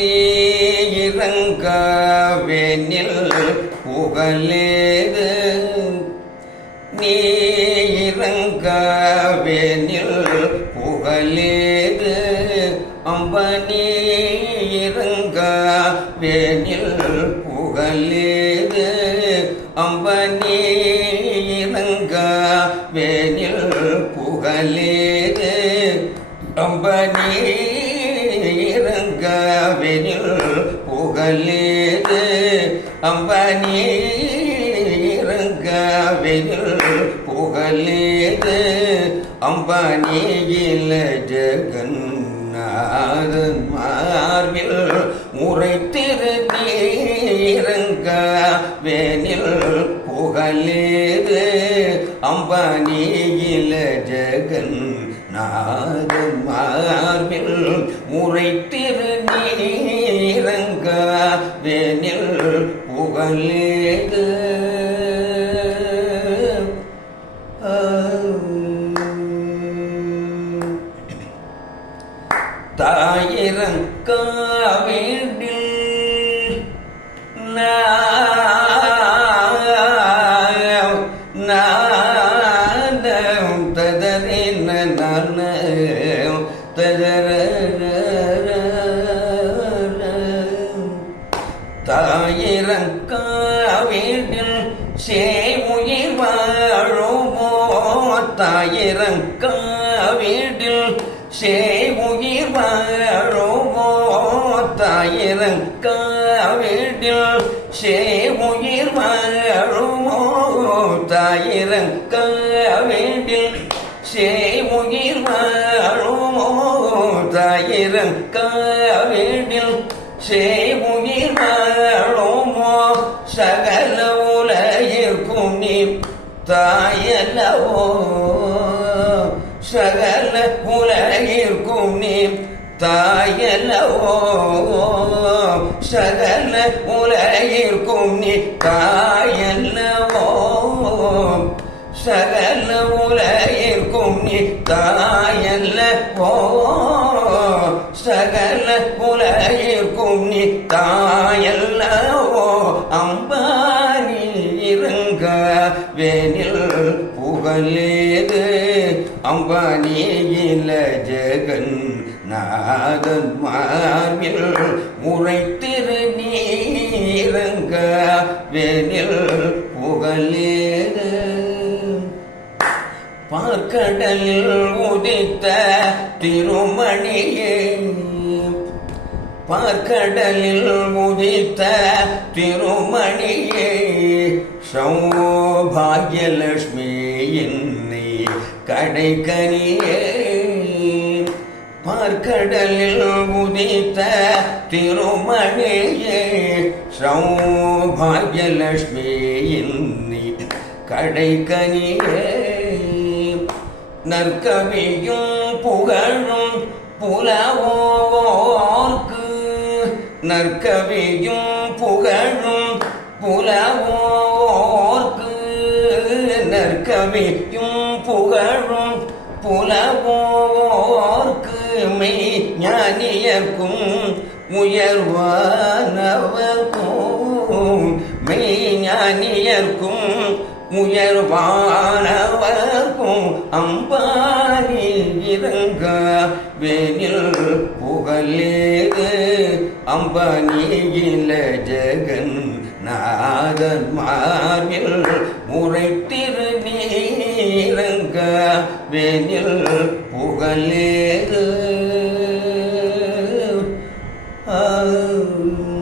நீ இறங்க இறங்கவேனில் புகழேது. நீ இறங்க இறங்கவேனில் புகழேது. அம்பனே இறங்கவேனில் புகழேது. அம்ப நீ இறங்கவேனில் புகழேது. அம்பனியில ஜெகநாதன் மார்பில் முறைத்திரு நீரங்க வேனில் புகழேது. அம்பனியில ஜெகன் நாதன் மார்பில் முறைத்திரு நீரங்க வேனில் புகழேது. தாயிரங்காவேண்டில் நான் ததர தாயிரங்காவேண்டில் சேவுயிர் வாழுமோ? தாயிரங்காவேண்டில் சேவுயிர் வாழுமோ? தாயிரங்காவேண்டில் சேவுயிர் வாழுமோ? தாயிரங்காவேண்டில் சேவுயிர் வாழுமோ தாயிரங்காவேண்டில் சேவுயிர் வாழுமோ சகல உலகிற்கும் நீ தாயல்லவோ? சகல உலகிற்கும் நீ தாயல்லவோ? சகல உலகிற்கும் நீ தாயல்லவோ? சகல உலகிற்கும் நீ தாயல்லவோ? சகல புலையிற்கும் நீ தாயல்லவோ அம்பானி இருங்க வேனில் புகழேது. அம்பானியில ஜெகன் நாதன் மார்பில் முறைத்திரு இறங்க வேனில் பார்க்கடலில் உதித்த திருமணியே. பார்க்கடலில் உதித்த திருமணியே. சௌபாகியலட்சுமி என்னை கடைக்கனியே. பார்க்கடலில் உதித்த திருமணியே. சௌபாகியலட்சுமி என்னை கடைக்கனியே. நற்கவியும் புகழும் புலவோர்க்கு. நற்கவியும் புகழும் புலவோர்க்கு. நற்கவியும் புகழும் புலவோர்க்கு. மெய் ஞானியர்க்கும் உயர்வானவர்க்கும். மெய் ஞானியர்க்கும் உயர்வான அம்பாரில் இறங்க வேனில் புகழேது. அம்பனியில ஜெகன் நாதன் மார்பில் முறைத்திரு நீரங்க வேனில் புகழேது. Oh